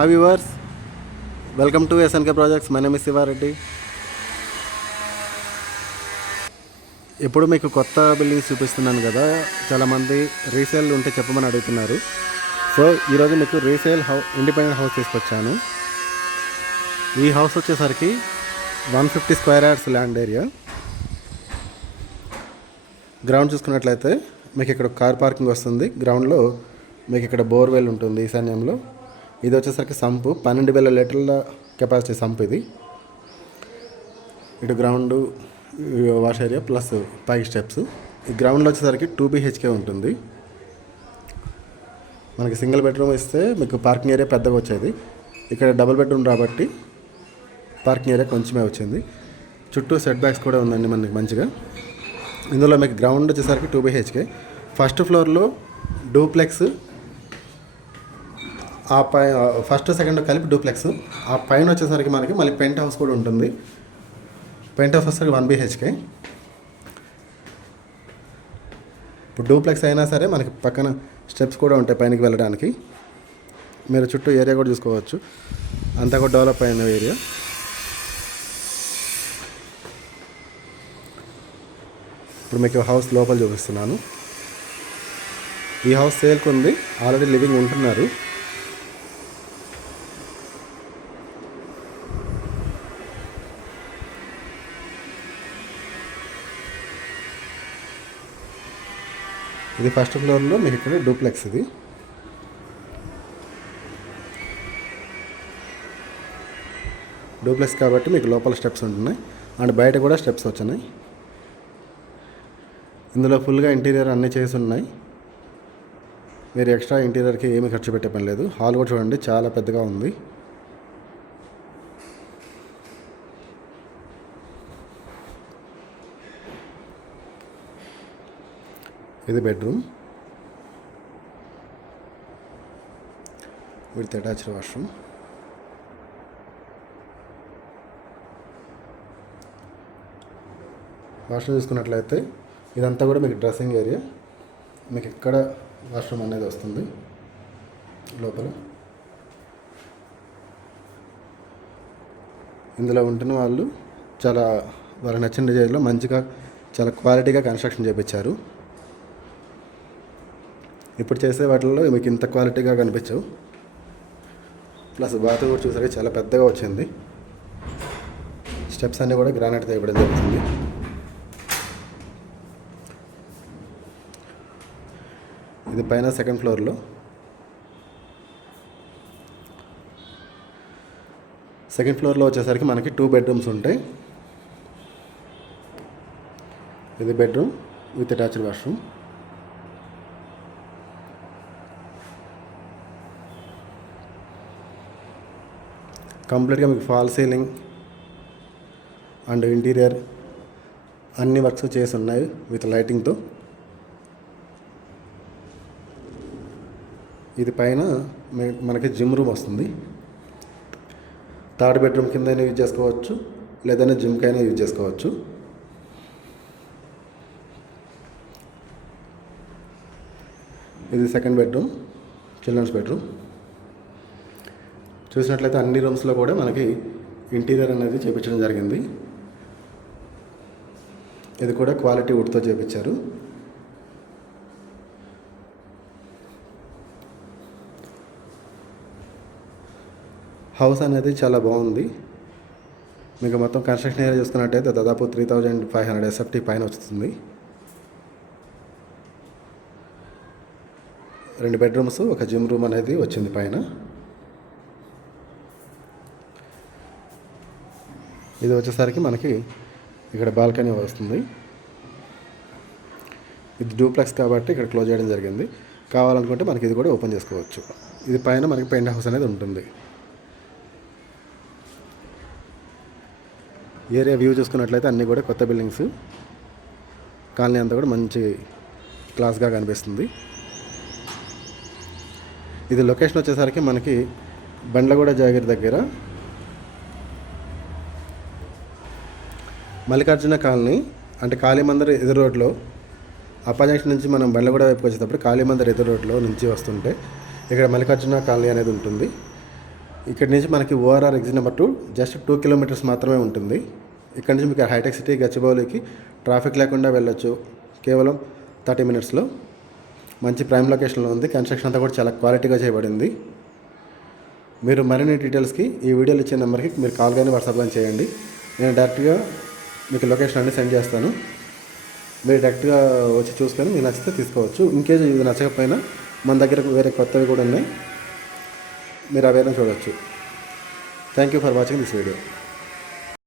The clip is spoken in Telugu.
Hi viewers, welcome to SNK projects. My name is Shiva Reddy. ఎప్పుడు మీకు కొత్త బిల్డింగ్స్ చూపిస్తున్నాను కదా, చాలామంది రీసేల్ ఉంటే చెప్పమని అడుగుతున్నారు. సో ఈరోజు మీకు రీసేల్ ఇండిపెండెంట్ హౌస్ తీసుకొచ్చాను. ఈ హౌస్ వచ్చేసరికి 150 square yards land area. Ground చూసుకున్నట్లయితే మీకు ఇక్కడ కార్ పార్కింగ్ వస్తుంది. గ్రౌండ్లో మీకు ఇక్కడ బోర్వెల్ ఉంటుంది ఈశాన్యంలో. ఇది వచ్చేసరికి సంపు, 12,000 లీటర్ల కెపాసిటీ సంపు ఇది. ఇటు గ్రౌండ్ వాష్ ఏరియా ప్లస్ పైకి స్టెప్స్. ఈ గ్రౌండ్లో వచ్చేసరికి 2 BHK ఉంటుంది. మనకి సింగిల్ బెడ్రూమ్ ఇస్తే మీకు పార్కింగ్ ఏరియా పెద్దగా వచ్చేది. ఇక్కడ డబుల్ బెడ్రూమ్ కాబట్టి పార్కింగ్ ఏరియా కొంచెమే వచ్చింది. చుట్టూ సెట్ బ్యాక్స్ కూడా ఉందండి మనకి మంచిగా. ఇందులో మీకు గ్రౌండ్ వచ్చేసరికి 2 BHK. ఫస్ట్ ఫ్లోర్లో డూప్లెక్స్, ఆ పై ఫస్ట్ సెకండ్ కలిపి డూప్లెక్స్. ఆ పైన వచ్చేసరికి మనకి మళ్ళీ పెంట్ హౌస్ కూడా ఉంటుంది. పెంట్ హౌస్ వచ్చేసరికి 1 BHK. ఇప్పుడు డూప్లెక్స్ అయినా సరే మనకి పక్కన స్టెప్స్ కూడా ఉంటాయి పైనకి వెళ్ళడానికి. మీరు చుట్టూ ఏరియా కూడా చూసుకోవచ్చు, అంతా కూడా డెవలప్ అయిన ఏరియా. ఇప్పుడు మీకు హౌస్ లోపల చూపిస్తున్నాను. ఈ హౌస్ సేల్కి ఉంది, ఆల్రెడీ లివింగ్ ఉంటున్నారు. ఇది ఫస్ట్ ఫ్లోర్లో మీకు ఇక్కడ డూప్లెక్స్. ఇది డూప్లెక్స్ కాబట్టి మీకు లోపల స్టెప్స్ ఉంటున్నాయి అండ్ బయట కూడా స్టెప్స్ వచ్చినాయి. ఇందులో ఫుల్గా ఇంటీరియర్ అన్నీ చేసి ఉన్నాయి. మీరు ఎక్స్ట్రా ఇంటీరియర్కి ఏమీ ఖర్చు పెట్టే పని లేదు. హాల్ కూడా చూడండి, చాలా పెద్దగా ఉంది. ఇది bedroom with attached washroom. Washroom చూసుకున్నట్లయితే ఇదంతా కూడా మీకు డ్రెస్సింగ్ ఏరియా. మీకు ఇక్కడ వాష్రూమ్ అనేది వస్తుంది లోపల. ఇందులో ఉంటున్న వాళ్ళు చాలా వాళ్ళకి నచ్చిన డిజైన్లో మంచిగా చాలా క్వాలిటీగా కన్స్ట్రక్షన్ చేయించారు. ఇప్పుడు చేసే వాటిల్లో మీకు ఇంత క్వాలిటీగా కనిపించవు. ప్లస్ బాత్రూమ్ కూడా చూసరికి చాలా పెద్దగా వచ్చింది. స్టెప్స్ అన్నీ కూడా గ్రానైట్తో ఇవ్వడం జరుగుతుంది. ఇది పైన సెకండ్ ఫ్లోర్లో. సెకండ్ ఫ్లోర్లో వచ్చేసరికి మనకి 2 బెడ్రూమ్స్ ఉంటాయి. ఇది బెడ్రూమ్ విత్ అటాచ్డ్ వాష్రూమ్. కంప్లీట్గా మీకు ఫాల్ సీలింగ్ అండ్ ఇంటీరియర్ అన్ని వర్క్స్ చేసి ఉన్నాయి విత్ లైటింగ్తో. ఇది పైన మనకి జిమ్ రూమ్ వస్తుంది. థర్డ్ బెడ్రూమ్ కిందైనా యూజ్ చేసుకోవచ్చు, లేదంటే జిమ్కైనా యూజ్ చేసుకోవచ్చు. ఇది సెకండ్ బెడ్రూమ్, చిల్డ్రన్స్ బెడ్రూమ్. చూసినట్లయితే అన్ని రూమ్స్లో కూడా మనకి ఇంటీరియర్ అనేది చేయించడం జరిగింది. ఇది కూడా క్వాలిటీ వుడ్తో చేయించారు. హౌస్ అనేది చాలా బాగుంది. మీకు మొత్తం కన్స్ట్రక్షన్ ఏరియా చూసుకున్నట్టయితే దాదాపు 3,500 SFT పైన వస్తుంది. 2 బెడ్రూమ్స్, ఒక జిమ్ రూమ్ అనేది వచ్చింది పైన. ఇది వచ్చేసరికి మనకి ఇక్కడ బాల్కనీ వస్తుంది. ఇది డూప్లెక్స్ కాబట్టి ఇక్కడ క్లోజ్ చేయడం జరిగింది. కావాలనుకుంటే మనకి ఇది కూడా ఓపెన్ చేసుకోవచ్చు. ఇది పైన మనకి పెంట్ హౌస్ అనేది ఉంటుంది. ఏరియా వ్యూ చూసుకున్నట్లయితే అన్నీ కూడా కొత్త బిల్డింగ్స్. కాలనీ అంతా కూడా మంచి క్లాస్గా కనిపిస్తుంది. ఇది లొకేషన్ వచ్చేసరికి మనకి బండ్లగూడ జాగిరి దగ్గర మల్లికార్జున కాలనీ, అంటే కాళీమందర్ ఎదురు రోడ్లో, అప్పా జంక్షన్ నుంచి మనం బండ్లగూడ వైపుకి వచ్చేటప్పుడు కాళీమందర్ ఎదురు రోడ్లో నుంచి వస్తుంటే ఇక్కడ మల్లికార్జున కాలనీ అనేది ఉంటుంది. ఇక్కడి నుంచి మనకి ORR exit number 2 just 2 kilometres మాత్రమే ఉంటుంది. ఇక్కడ నుంచి మీకు హైటెక్ సిటీ గచ్చిబౌలికి ట్రాఫిక్ లేకుండా వెళ్ళొచ్చు కేవలం 30 మినిట్స్లో. మంచి ప్రైమ్ లొకేషన్లో ఉంది. కన్స్ట్రక్షన్ అంతా కూడా చాలా క్వాలిటీగా చేయబడింది. మీరు మరిన్ని డీటెయిల్స్కి ఈ వీడియోలో ఇచ్చే నెంబర్కి మీరు కాల్ కానీ వాట్సాప్ కానీ చేయండి. నేను డైరెక్ట్గా మీకు లొకేషన్ అన్నీ సెండ్ చేస్తాను. మీరు డైరెక్ట్గా వచ్చి చూసుకొని మీకు నచ్చితే తీసుకోవచ్చు. ఇన్కేస్ ఇది నచ్చకపోయినా మన దగ్గర వేరే కొత్తవి కూడా ఉన్నాయి, మీరు అవైనా చూడవచ్చు. Thank you for watching this video.